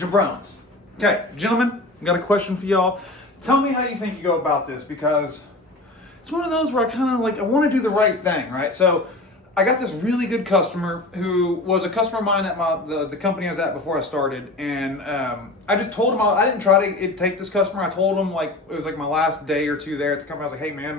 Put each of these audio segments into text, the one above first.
Jabrones. Okay, gentlemen, I got a question for y'all. Tell me how you think you go about this, because it's one of those where I kind of I want to do the right thing, right? So I got this really good customer who was a customer of mine at the company I was at before I started, and I just told him I didn't try to take this customer. I told him it was my last day or two there at the company. I was like, hey man,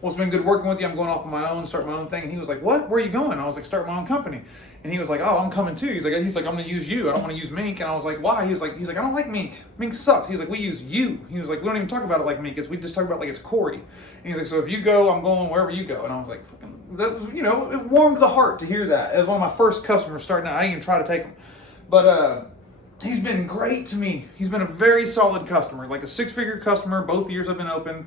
well, it's been good working with you. I'm going off on my own, start my own thing. And he was like, what? Where are you going? I was like, start my own company. And he was like, oh, I'm coming too. He's like, I'm gonna use you. I don't want to use Mink. And I was like, why? He's like, I don't like Mink. Mink sucks. He's like, we use you. He was like, we don't even talk about it like Mink. We just talk about it's Corey. And he's like, so if you go, I'm going wherever you go. And I was like, that was, it warmed the heart to hear that. As one of my first customers starting out, I didn't even try to take him, but he's been great to me. He's been a very solid customer, like a 6-figure customer. Both years I've been open.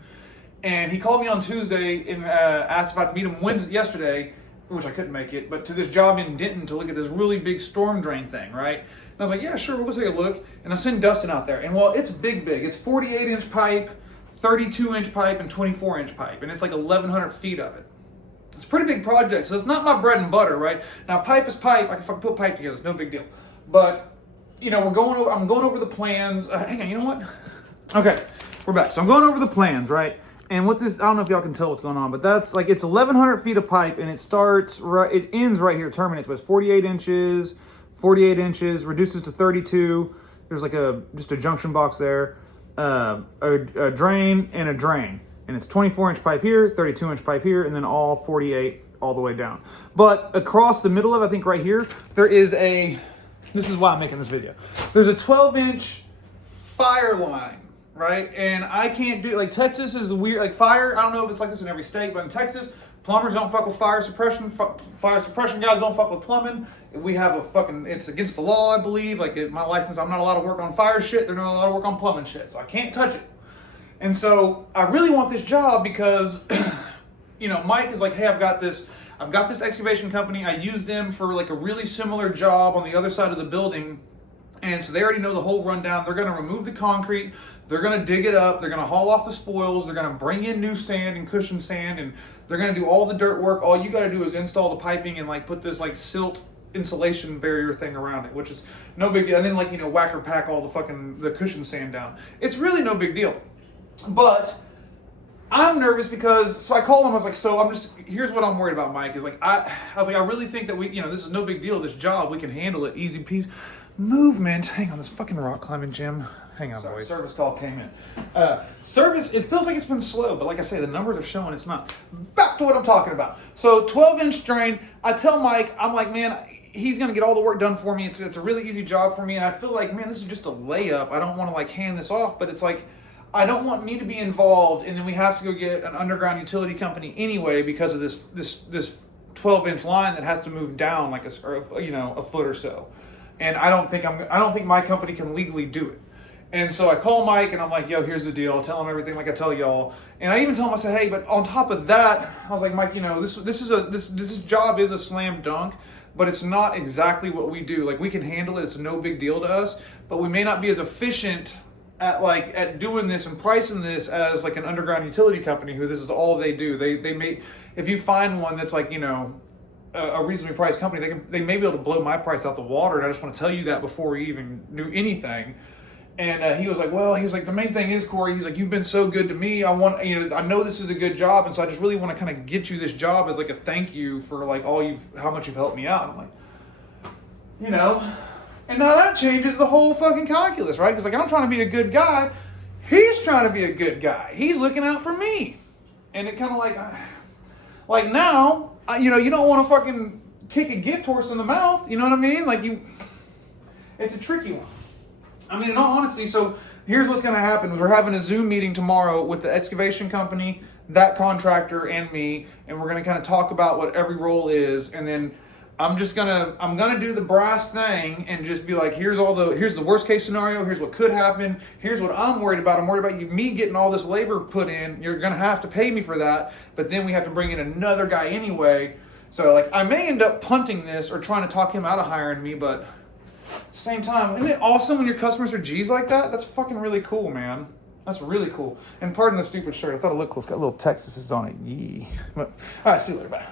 And he called me on Tuesday and asked if I'd meet him yesterday, which I couldn't make it, but to this job in Denton to look at this really big storm drain thing, right? And I was like, yeah, sure, we'll go take a look. And I send Dustin out there. And well, it's big. It's 48-inch pipe, 32-inch pipe, and 24-inch pipe. And it's 1,100 feet of it. It's a pretty big project, so it's not my bread and butter, right? Now, pipe is pipe. I can put pipe together. It's no big deal. But, I'm going over the plans. Hang on, you know what? Okay, we're back. So I'm going over the plans, right? And what this, I don't know if y'all can tell what's going on, but that's it's 1,100 feet of pipe, and it ends right here, terminates, but it's 48 inches, reduces to 32. There's just a junction box there, a drain and a drain. And it's 24-inch pipe here, 32-inch pipe here, and then all 48 all the way down. But across the middle of it, I think right here, there is this is why I'm making this video. There's a 12-inch fire line. Right? And I can't do Texas is weird. Fire, I don't know if it's like this in every state, but in Texas, plumbers don't fuck with fire suppression. Fire suppression guys don't fuck with plumbing. We have it's against the law, I believe. My license, I'm not allowed to work on fire shit. They're not allowed to work on plumbing shit. So I can't touch it. And so I really want this job because, Mike is like, hey, I've got this excavation company. I use them for a really similar job on the other side of the building. And so they already know the whole rundown. They're going to remove the concrete. They're going to dig it up. They're going to haul off the spoils. They're going to bring in new sand and cushion sand. And they're going to do all the dirt work. All you got to do is install the piping and put this silt insulation barrier thing around it, which is no big deal. And then whacker pack all the cushion sand down. It's really no big deal. But I'm nervous because, so I called him, I was like, here's what I'm worried about, Mike, is I was like, I really think that this is no big deal, this job, we can handle it, easy peasy. Movement, hang on, this fucking rock climbing gym. Hang on, boys. Service call came in. Service, it feels like it's been slow, but like I say, the numbers are showing it's not. Back to what I'm talking about. So 12-inch drain, I tell Mike, I'm like, man, he's going to get all the work done for me. It's a really easy job for me. And I feel like, man, this is just a layup. I don't want to hand this off, but it's I don't want me to be involved, and then we have to go get an underground utility company anyway because of this 12-inch line that has to move down a foot or so. And I don't think my company can legally do it. And so I call Mike and I'm like, yo, here's the deal. I'll tell him everything like I tell y'all. And I even tell him, I said, hey, but on top of that, I was like, Mike, this job is a slam dunk, but it's not exactly what we do. We can handle it. It's no big deal to us, but we may not be as efficient at doing this and pricing this as an underground utility company who this is all they do. They may, if you find one that's a reasonably priced company, they may be able to blow my price out the water, and I just want to tell you that before we even do anything. And he was like, the main thing is, Corey, he's like, you've been so good to me. I know this is a good job, and so I just really want to kind of get you this job as a thank you for how much you've helped me out. And I'm like, and now that changes the whole fucking calculus, right? Because I'm trying to be a good guy, he's trying to be a good guy. He's looking out for me, and it kind of now. You don't want to fucking kick a gift horse in the mouth. You know what I mean? It's a tricky one. I mean, in all honesty, so here's what's going to happen. We're having a Zoom meeting tomorrow with the excavation company, that contractor, and me, and we're going to kind of talk about what every role is, and then I'm gonna do the brass thing and just be like, here's the worst case scenario, here's what could happen, here's what I'm worried about. I'm worried about me getting all this labor put in. You're gonna have to pay me for that, but then we have to bring in another guy anyway. So I may end up punting this or trying to talk him out of hiring me, but at the same time, isn't it awesome when your customers are G's like that? That's fucking really cool, man. That's really cool. And pardon the stupid shirt, I thought it looked cool. It's got little Texas on it. Yee. All right, see you later, bye.